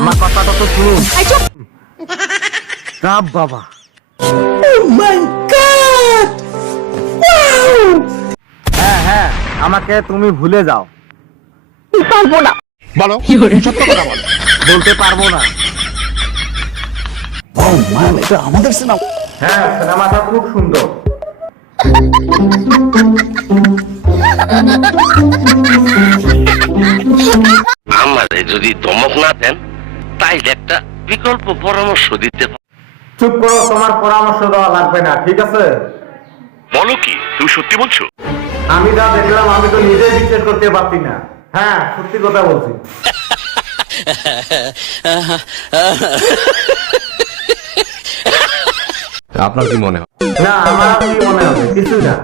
আমার কথাটা তো শুনুন। রাব বাবা, হ্যাঁ হ্যাঁ, আমাকে তুমি ভুলে যাও। পারবো না। বলো, সত্য কথা বলো। বলতে পারবো না। এটা আমাদের সিনেমা। হ্যাঁ, সিনেমাটা খুব সুন্দর। আমারে যদি ধমক না দেন তাইলে একটা বিকল্প পরামর্শ দিতে চুপ করো, তোমার পরামর্শ দেওয়া লাগবে না, ঠিক আছে? বলো কি তুমি সত্যি বলছো? আমি যা দেখলাম আমি তো নিজেই বিশ্বাস করতে পারছি না। হ্যাঁ, সত্যি কথা বলছি। আপনার কি মনে হয়? না, আমার আর কি মনে হবে, কিছুই না।